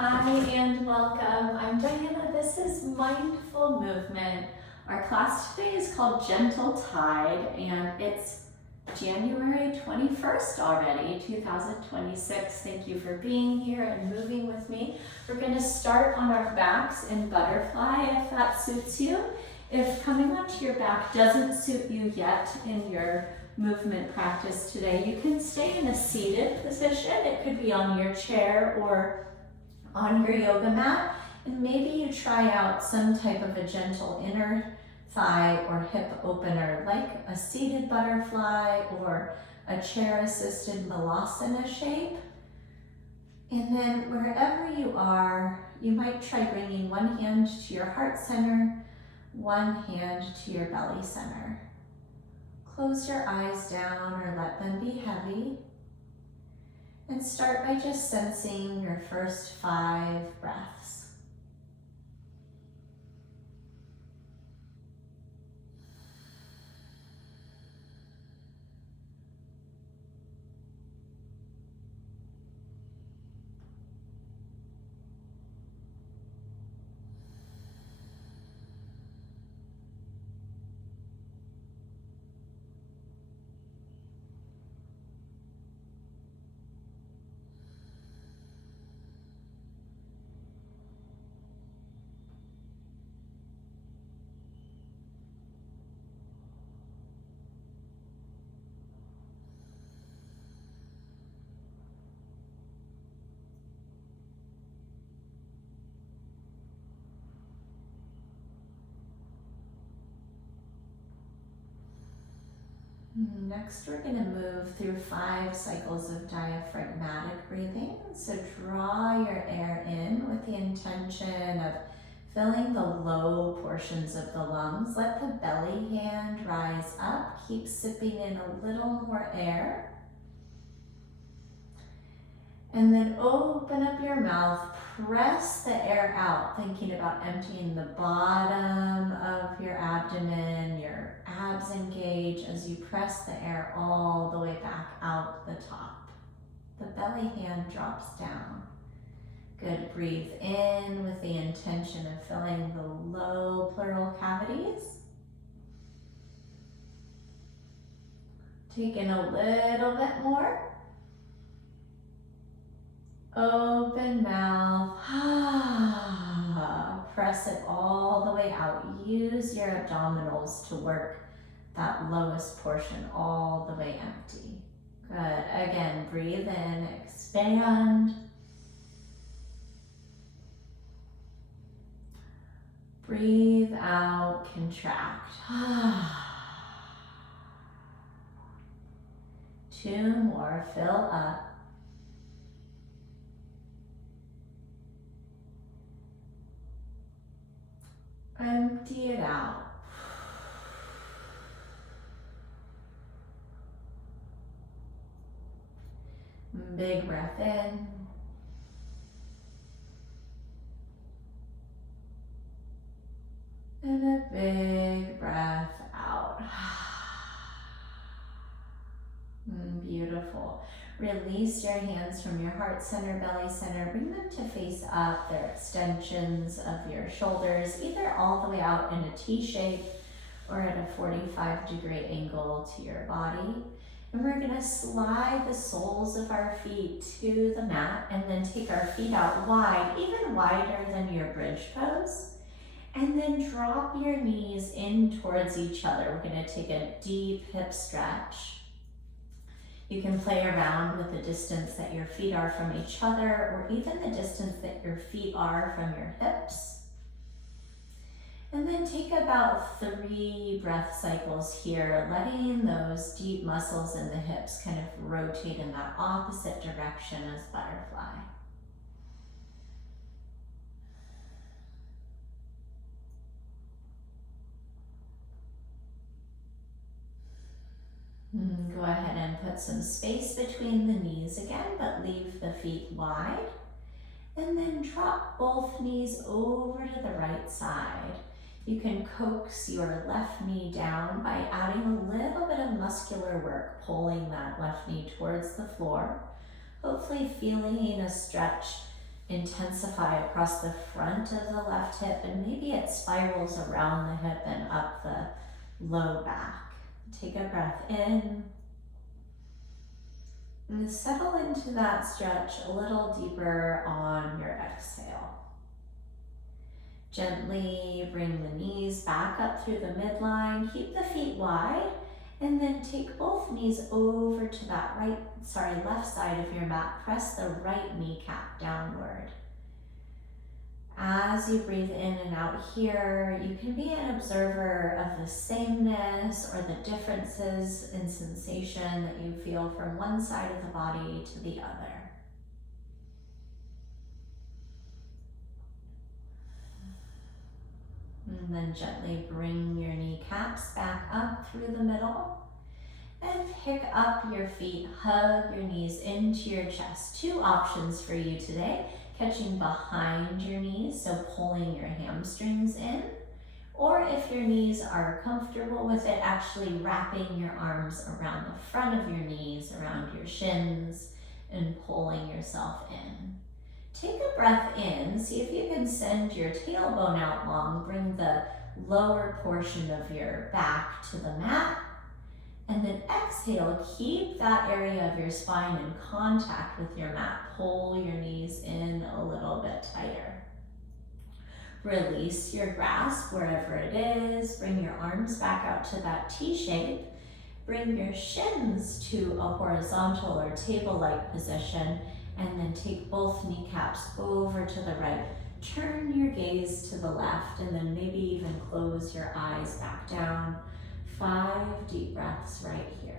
Hi and welcome. I'm Diana. This is Mindful Movement. Our class today is called Gentle Tide and it's January 21st already, 2026. Thank you for being here and moving with me. We're going to start on our backs in butterfly if that suits you. If coming onto your back doesn't suit you yet in your movement practice today, you can stay in a seated position. It could be on your chair or on your yoga mat, and maybe you try out some type of a gentle inner thigh or hip opener, like a seated butterfly or a chair-assisted balasana shape. And then wherever you are, you might try bringing one hand to your heart center, one hand to your belly center. Close your eyes down or let them be heavy. And start by just sensing your first 5 breaths. Next, we're going to move through 5 cycles of diaphragmatic breathing. So draw your air in with the intention of filling the low portions of the lungs. Let the belly hand rise up. Keep sipping in a little more air. And then open up your mouth, press the air out, thinking about emptying the bottom of your abdomen, your abs engage as you press the air all the way back out the top. The belly hand drops down. Good, breathe in with the intention of filling the low pleural cavities. Take in a little bit more. Open mouth, press it all the way out. Use your abdominals to work that lowest portion all the way empty. Good, again, breathe in, expand. Breathe out, contract. 2 more, fill up. Empty it out. Big breath in. And a big breath out. Beautiful. Release your hands from your heart center, belly center. Bring them to face up. They're extensions of your shoulders, either all the way out in a T shape or at a 45-degree angle to your body. And we're going to slide the soles of our feet to the mat and then take our feet out wide, even wider than your bridge pose. And then drop your knees in towards each other. We're going to take a deep hip stretch. You can play around with the distance that your feet are from each other or even the distance that your feet are from your hips. And then take about 3 breath cycles here, letting those deep muscles in the hips kind of rotate in that opposite direction as butterfly. Go ahead and put some space between the knees again, but leave the feet wide. And then drop both knees over to the right side. You can coax your left knee down by adding a little bit of muscular work, pulling that left knee towards the floor. Hopefully feeling a stretch intensify across the front of the left hip, and maybe it spirals around the hip and up the low back. Take a breath in and settle into that stretch a little deeper on your exhale. Gently bring the knees back up through the midline. Keep the feet wide, and then take both knees over to that left side of your mat. Press the right kneecap downward. As you breathe in and out here, you can be an observer of the sameness or the differences in sensation that you feel from one side of the body to the other. And then gently bring your kneecaps back up through the middle and pick up your feet, hug your knees into your chest. Two options for you today: catching behind your knees, so pulling your hamstrings in, or if your knees are comfortable with it, actually wrapping your arms around the front of your knees, around your shins, and pulling yourself in. Take a breath in, see if you can send your tailbone out long, bring the lower portion of your back to the mat, and then exhale, keep that area of your spine in contact with your mat. Pull your knees in a little bit tighter. Release your grasp wherever it is, bring your arms back out to that T shape, bring your shins to a horizontal or table-like position, and then take both kneecaps over to the right. Turn your gaze to the left, and then maybe even close your eyes back down. 5 deep breaths right here.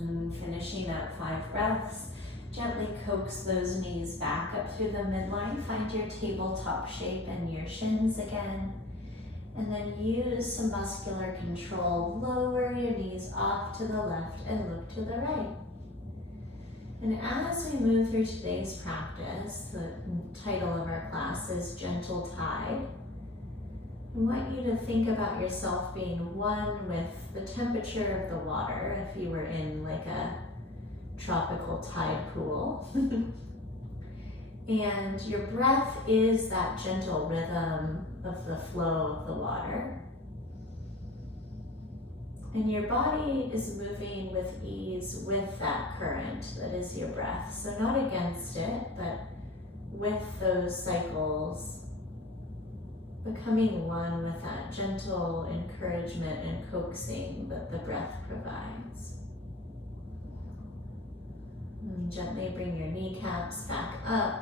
And finishing up 5 breaths, gently coax those knees back up through the midline. Find your tabletop shape and your shins again. And then use some muscular control. Lower your knees off to the left and look to the right. And as we move through today's practice, the title of our class is Gentle Tide. I want you to think about yourself being one with the temperature of the water, if you were in like a tropical tide pool. And your breath is that gentle rhythm of the flow of the water. And your body is moving with ease with that current that is your breath. So not against it, but with those cycles, becoming one with that gentle encouragement and coaxing that the breath provides. And gently bring your kneecaps back up.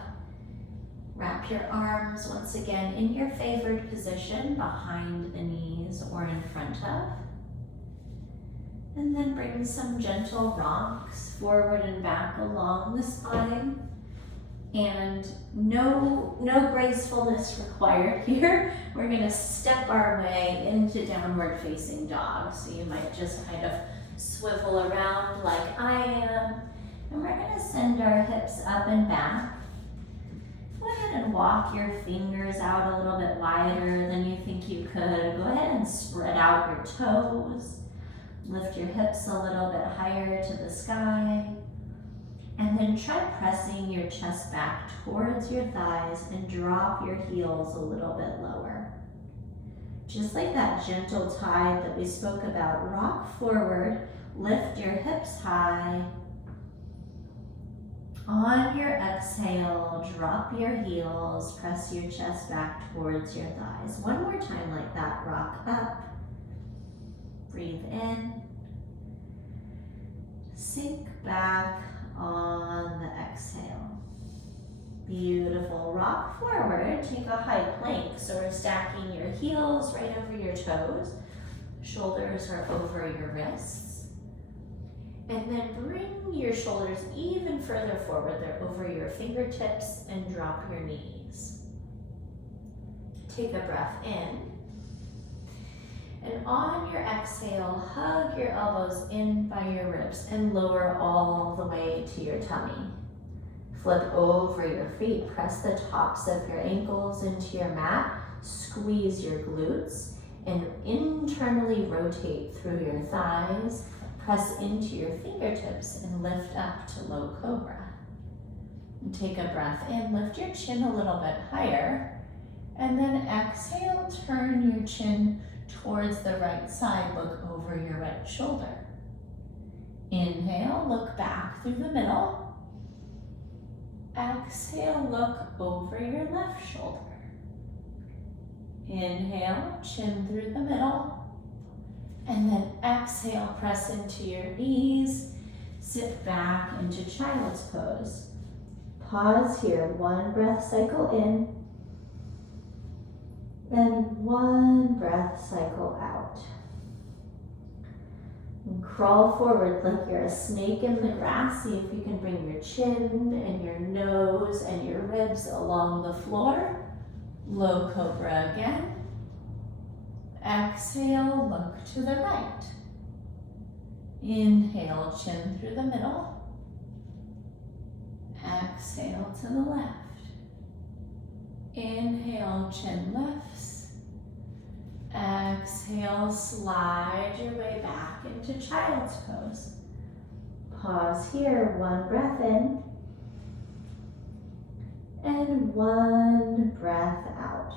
Wrap your arms once again in your favored position behind the knees or in front of. And then bring some gentle rocks forward and back along the spine. And no gracefulness required here. We're gonna step our way into downward facing dog. So you might just kind of swivel around like I am. And we're gonna send our hips up and back. Go ahead and walk your fingers out a little bit wider than you think you could. Go ahead and spread out your toes. Lift your hips a little bit higher to the sky. And then try pressing your chest back towards your thighs and drop your heels a little bit lower. Just like that gentle tide that we spoke about, rock forward, lift your hips high. On your exhale, drop your heels, press your chest back towards your thighs. One more time like that, rock up, breathe in, sink back on the exhale. Beautiful, rock forward, take a high plank. So we're stacking your heels right over your toes, shoulders are over your wrists. And then bring your shoulders even further forward. They're over your fingertips and drop your knees. Take a breath in. And on your exhale, hug your elbows in by your ribs and lower all the way to your tummy. Flip over your feet, press the tops of your ankles into your mat, squeeze your glutes, and internally rotate through your thighs. Press into your fingertips and lift up to low cobra. And take a breath in, lift your chin a little bit higher, and then exhale, turn your chin towards the right side, look over your right shoulder. Inhale, look back through the middle. Exhale, look over your left shoulder. Inhale, chin through the middle. And then exhale, press into your knees. Sit back into child's pose. Pause here, one breath cycle in. And one breath cycle out. And crawl forward like you're a snake in the grass. See if you can bring your chin and your nose and your ribs along the floor. Low cobra again. Exhale, look to the right. Inhale, chin through the middle. Exhale to the left. Inhale, chin lifts. Exhale, slide your way back into child's pose. Pause here, one breath in. And one breath out.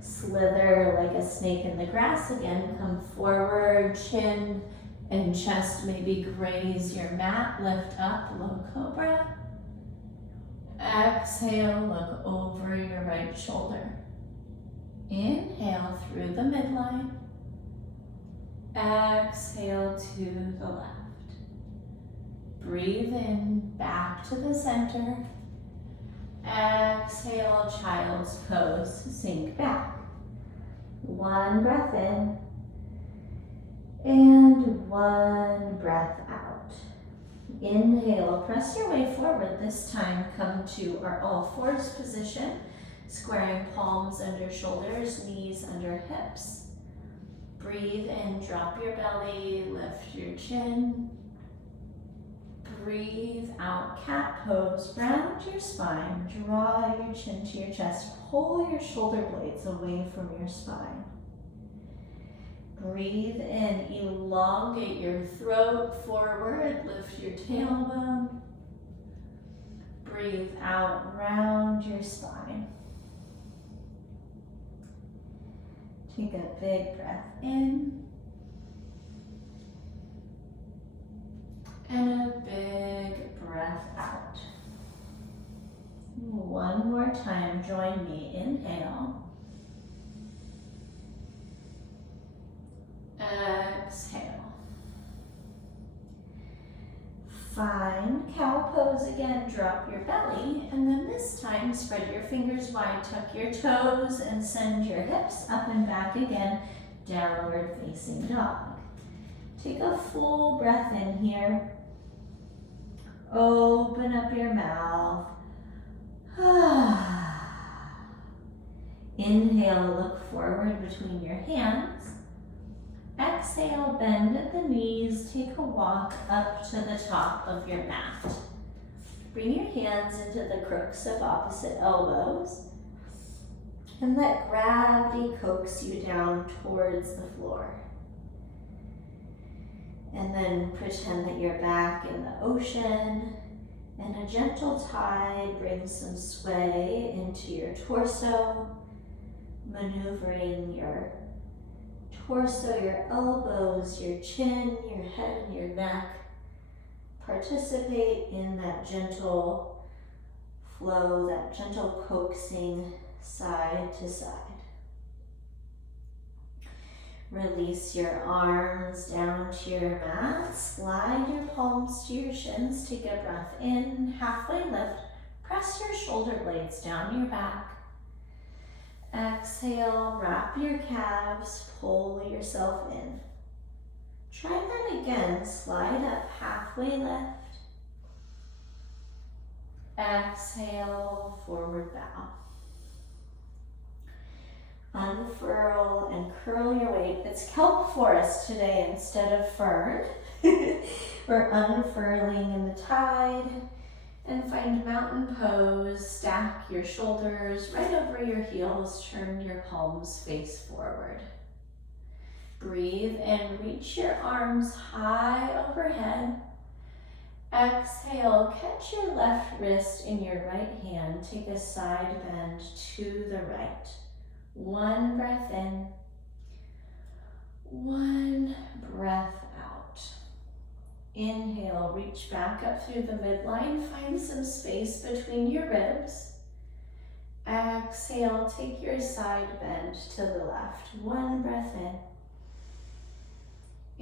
Slither like a snake in the grass again. Come forward, chin and chest maybe graze your mat. Lift up, low cobra. Exhale, look over your right shoulder. Inhale through the midline. Exhale to the left. Breathe in, back to the center. Exhale, child's pose, sink back. One breath in. And one breath out. Inhale, press your way forward. This time come to our all fours position, squaring palms under shoulders, knees under hips. Breathe in, drop your belly, lift your chin. Breathe out, cat pose, round your spine, draw your chin to your chest, pull your shoulder blades away from your spine. Breathe in, elongate your throat forward, lift your tailbone. Breathe out, round your spine. Take a big breath in. And a big breath out. One more time, join me. Inhale. Exhale. Find cow pose again, drop your belly, and then this time spread your fingers wide, tuck your toes, and send your hips up and back again, downward facing dog. Take a full breath in here. Open up your mouth. Inhale, look forward between your hands. Exhale, bend at the knees. Take a walk up to the top of your mat. Bring your hands into the crooks of opposite elbows. And let gravity coax you down towards the floor. And then pretend that you're back in the ocean, and a gentle tide brings some sway into your torso, maneuvering your torso, your elbows, your chin, your head, and your neck. Participate in that gentle flow, that gentle coaxing side to side. Release your arms down to your mat. Slide your palms to your shins. Take a breath in, halfway lift. Press your shoulder blades down your back. Exhale, wrap your calves, pull yourself in. Try that again. Slide up, halfway lift. Exhale, forward bow. Unfurl and curl your weight. It's kelp forest today instead of fern. We're unfurling in the tide. And find mountain pose. Stack your shoulders right over your heels. Turn your palms face forward. Breathe in, reach your arms high overhead. Exhale, catch your left wrist in your right hand. Take a side bend to the right. One breath in. One breath out. Inhale, reach back up through the midline. Find some space between your ribs. Exhale, take your side bend to the left. One breath in.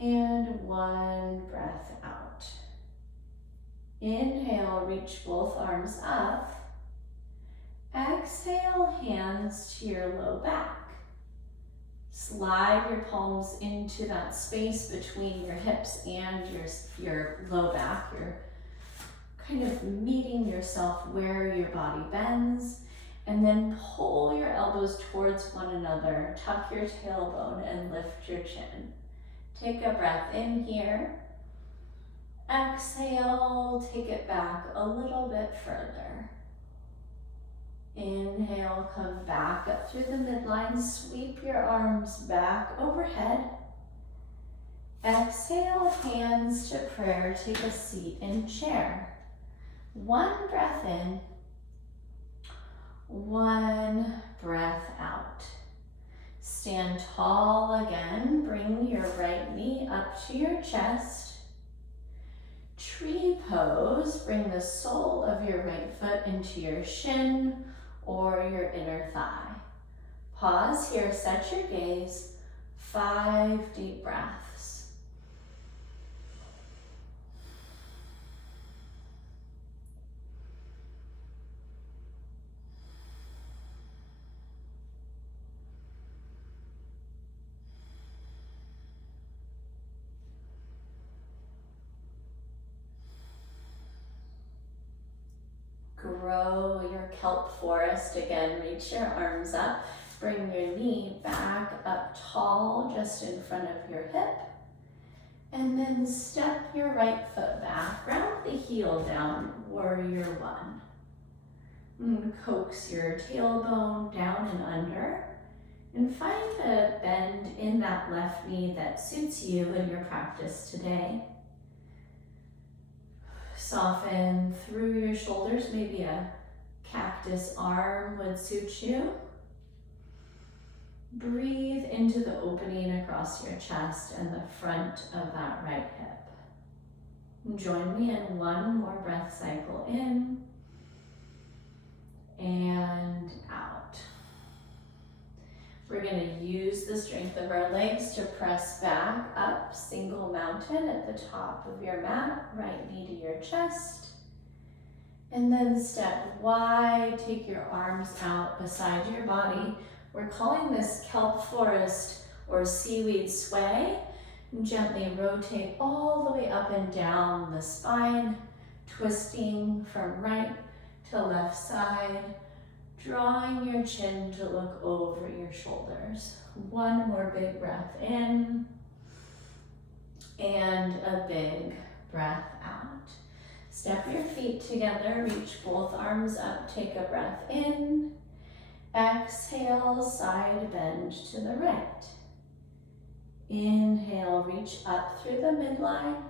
And one breath out. Inhale, reach both arms up. Exhale, hands to your low back. Slide your palms into that space between your hips and your low back. You're kind of meeting yourself where your body bends. And then pull your elbows towards one another. Tuck your tailbone and lift your chin. Take a breath in here. Exhale, take it back a little bit further. Inhale, come back up through the midline. Sweep your arms back overhead. Exhale, hands to prayer. Take a seat in chair. One breath in. One breath out. Stand tall again. Bring your right knee up to your chest. Tree pose. Bring the sole of your right foot into your shin or your inner thigh. Pause here, set your gaze. 5 deep breaths. Grow your kelp forest again. Reach your arms up. Bring your knee back up tall just in front of your hip. And then step your right foot back. Ground the heel down, warrior one. And coax your tailbone down and under. And find a bend in that left knee that suits you in your practice today. Soften through your shoulders. Maybe a cactus arm would suit you. Breathe into the opening across your chest and the front of that right hip. Join me in one more breath cycle in and out. We're going to use the strength of our legs to press back up, single mountain at the top of your mat, right knee to your chest. And then step wide, take your arms out beside your body. We're calling this kelp forest or seaweed sway. Gently rotate all the way up and down the spine, twisting from right to left side. Drawing your chin to look over your shoulders. One more big breath in and a big breath out. Step your feet together, reach both arms up, take a breath in. Exhale, side bend to the right. Inhale, reach up through the midline.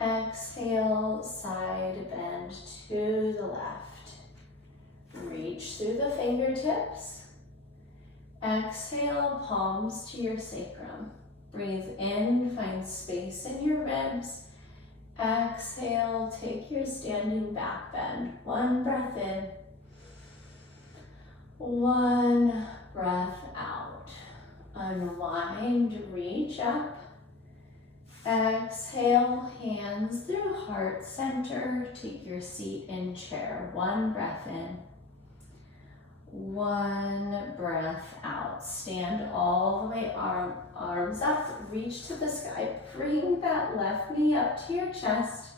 Exhale, side bend to the left. Reach through the fingertips. Exhale, palms to your sacrum. Breathe in, find space in your ribs. Exhale, take your standing back bend. One breath in. One breath out. Unwind, reach up. Exhale, hands through heart center. Take your seat in chair. One breath in. One breath out. Stand all the way, arms up, reach to the sky. Bring that left knee up to your chest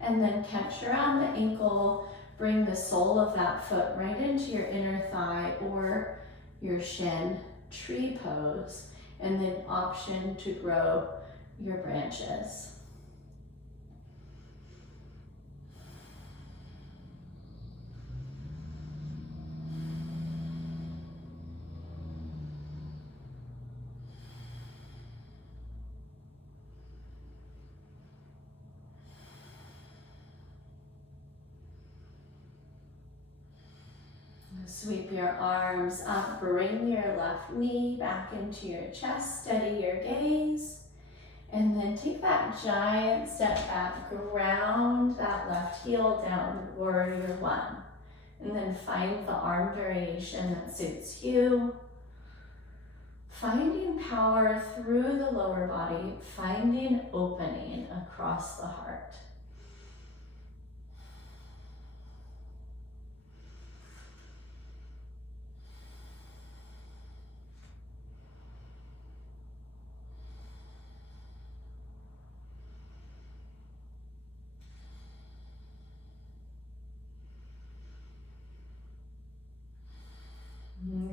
and then catch around the ankle. Bring the sole of that foot right into your inner thigh or your shin, tree pose, and then option to grow your branches. Sweep your arms up, bring your left knee back into your chest, steady your gaze, and then take that giant step back, ground that left heel down, warrior one, and then find the arm variation that suits you. Finding power through the lower body, finding opening across the heart.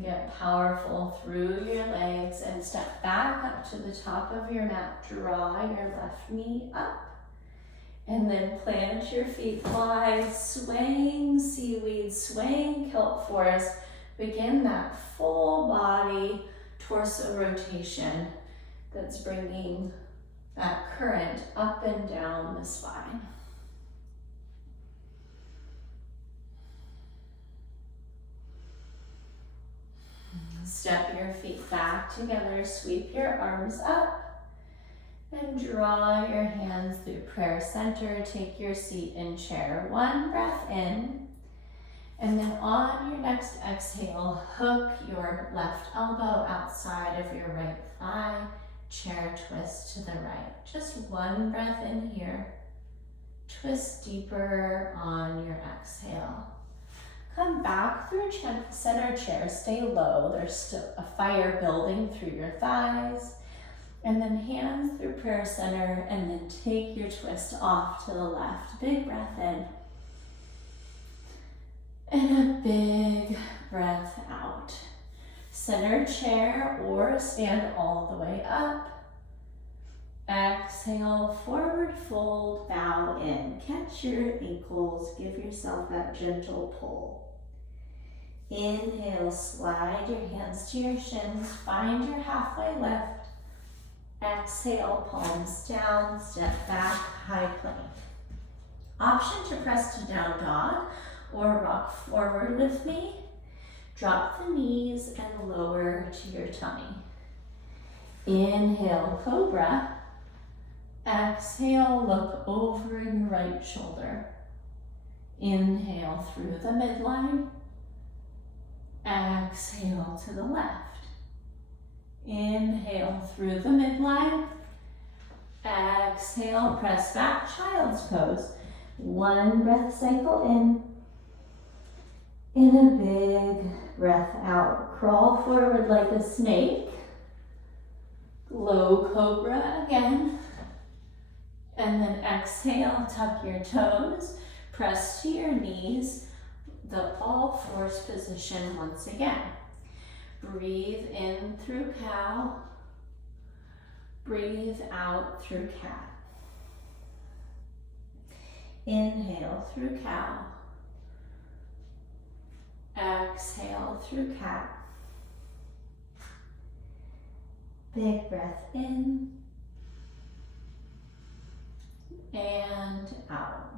Get powerful through your legs and step back up to the top of your mat. Draw your left knee up and then plant your feet wide, swaying seaweed, swaying kilt forest. Begin that full body torso rotation that's bringing that current up and down the spine. Step your feet back together, sweep your arms up, and draw your hands through prayer center. Take your seat in chair. One breath in, and then on your next exhale, hook your left elbow outside of your right thigh, chair twist to the right. Just one breath in here. Twist deeper on your exhale. Come back through center chair, stay low. There's still a fire building through your thighs. And then hands through prayer center, and then take your twist off to the left. Big breath in. And a big breath out. Center chair or stand all the way up. Exhale, forward fold, bow in. Catch your ankles, give yourself that gentle pull. Inhale, slide your hands to your shins, find your halfway lift. Exhale, palms down, step back, high plank. Option to press to down dog or rock forward with me. Drop the knees and lower to your tummy. Inhale, cobra. Exhale, look over your right shoulder. Inhale through the midline. Exhale to the left. Inhale through the midline. Exhale, press back, child's pose. One breath cycle in. And a big breath out. Crawl forward like a snake. Low cobra again. And then exhale, tuck your toes, press to your knees, the all fours position once again. Breathe in through cow, breathe out through cat. Inhale through cow, exhale through cat. Big breath in and out.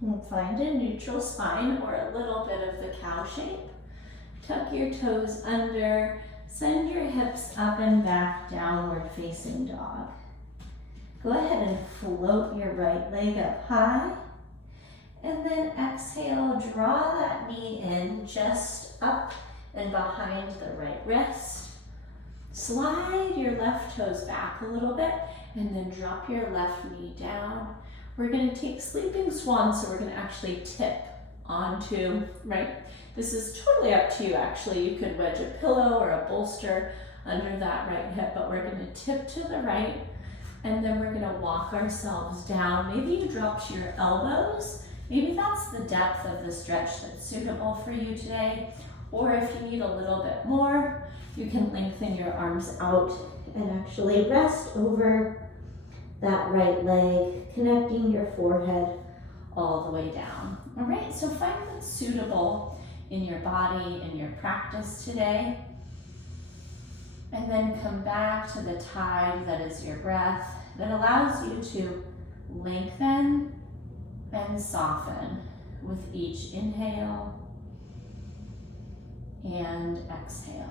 And find a neutral spine or a little bit of the cow shape. Tuck your toes under, send your hips up and back, downward facing dog. Go ahead and float your right leg up high. And then exhale, draw that knee in just up and behind the right wrist. Slide your left toes back a little bit and then drop your left knee down. We're going to take sleeping swan, so we're going to actually tip onto, right? This is totally up to you actually. You could wedge a pillow or a bolster under that right hip, but we're going to tip to the right and then we're going to walk ourselves down. Maybe you dropped your elbows. Maybe that's the depth of the stretch that's suitable for you today. Or if you need a little bit more, you can lengthen your arms out and actually rest over that right leg, connecting your forehead all the way down. All right, so find what's suitable in your body and your practice today. And then come back to the tide that is your breath that allows you to lengthen and soften with each inhale and exhale.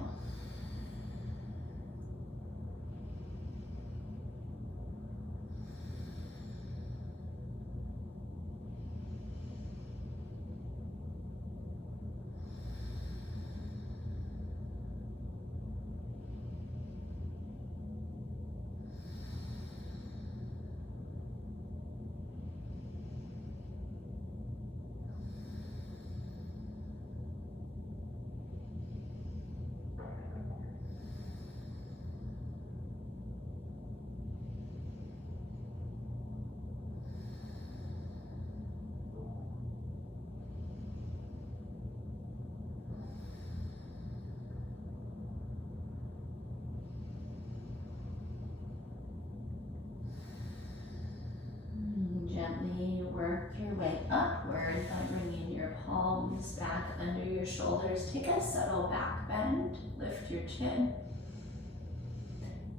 Gently work your way upward by bringing your palms back under your shoulders. Take a subtle back bend, lift your chin.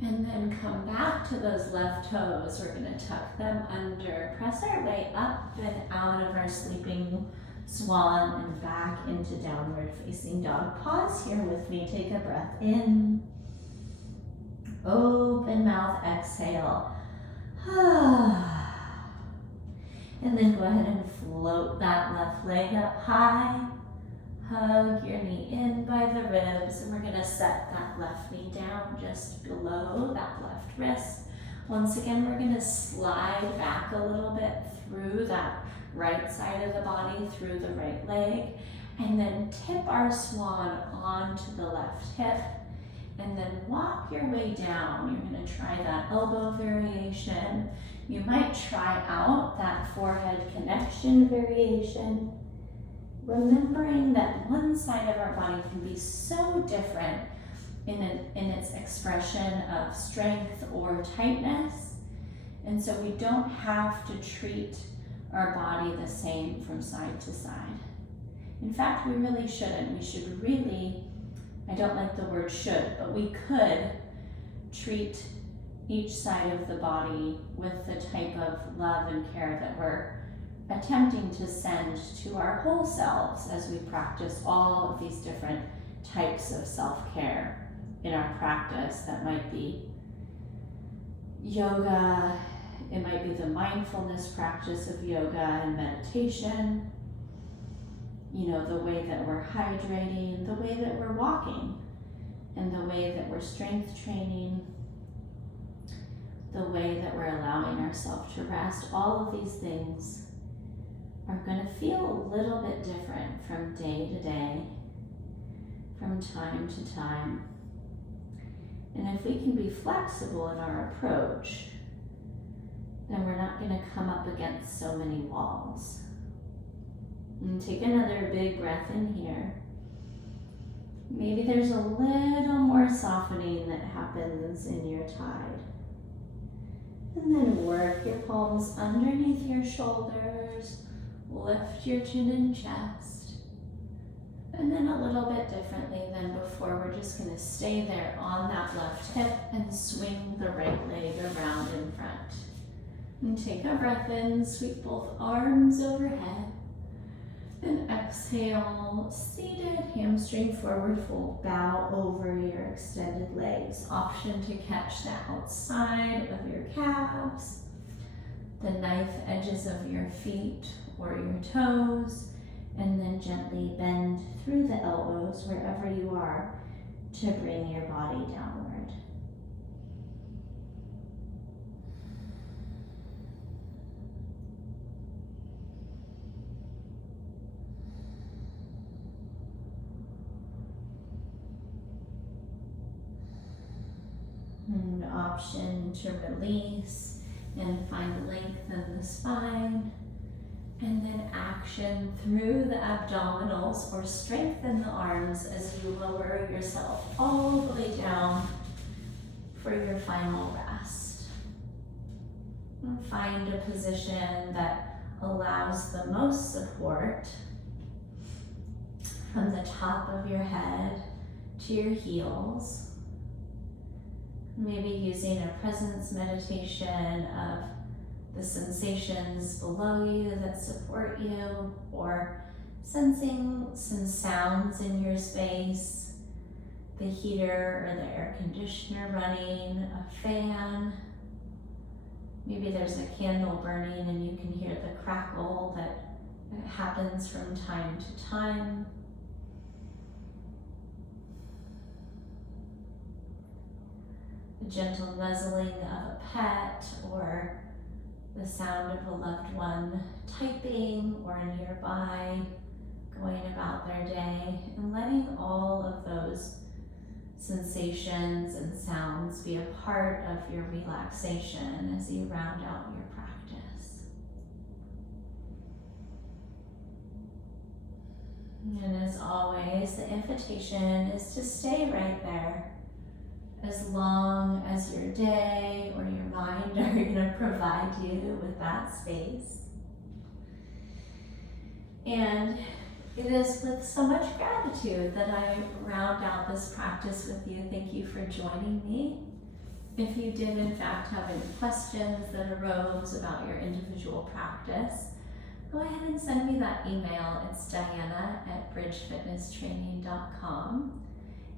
And then come back to those left toes. We're gonna tuck them under, press our way up and out of our sleeping swan and back into downward facing dog. Pause here with me, take a breath in. Open mouth, exhale. And then go ahead and float that left leg up high. Hug your knee in by the ribs, and we're gonna set that left knee down just below that left wrist. Once again, we're gonna slide back a little bit through that right side of the body, through the right leg, and then tip our swan onto the left hip, and then walk your way down. You're gonna try that elbow variation. You might try out that forehead connection variation, remembering that one side of our body can be so different in its expression of strength or tightness. And so we don't have to treat our body the same from side to side. In fact, we really shouldn't. We should really, I don't like the word should, but we could treat each side of the body with the type of love and care that we're attempting to send to our whole selves as we practice all of these different types of self-care in our practice. That might be yoga, it might be the mindfulness practice of yoga and meditation, you know, the way that we're hydrating, the way that we're walking, and the way that we're strength training, the way that we're allowing ourselves to rest. All of these things are going to feel a little bit different from day to day, from time to time. And if we can be flexible in our approach, then we're not going to come up against so many walls. And take another big breath in here. Maybe there's a little more softening that happens in your tide. And then work your palms underneath your shoulders, lift your chin and chest. And then a little bit differently than before, we're just gonna stay there on that left hip and swing the right leg around in front. And take a breath in, sweep both arms overhead. And exhale, seated, hamstring forward fold, bow over your extended legs. Option to catch the outside of your calves, the knife edges of your feet or your toes, and then gently bend through the elbows wherever you are to bring your body downward. An option to release and find length in the spine And then action through the abdominals, or strengthen the arms as you lower yourself all the way down for your final rest. And find a position that allows the most support from the top of your head to your heels. Maybe using a presence meditation of the sensations below you that support you, or sensing some sounds in your space, the heater or the air conditioner running, a fan. Maybe there's a candle burning and you can hear the crackle that happens from time to time. The gentle nuzzling of a pet, or the sound of a loved one typing or nearby, going about their day, and letting all of those sensations and sounds be a part of your relaxation as you round out your practice. And as always, the invitation is to stay right there as long as your day or your mind are going to provide you with that space. And it is with so much gratitude that I round out this practice with you. Thank you for joining me. If you did in fact have any questions that arose about your individual practice, go ahead and send me that email. It's diana@bridgefitnesstraining.com.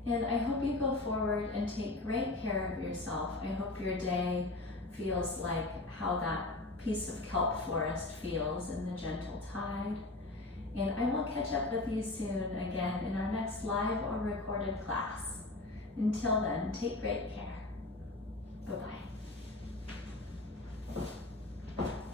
And I hope you go forward and take great care of yourself. I hope your day feels like how that piece of kelp forest feels in the gentle tide. And I will catch up with you soon again in our next live or recorded class. Until then, take great care.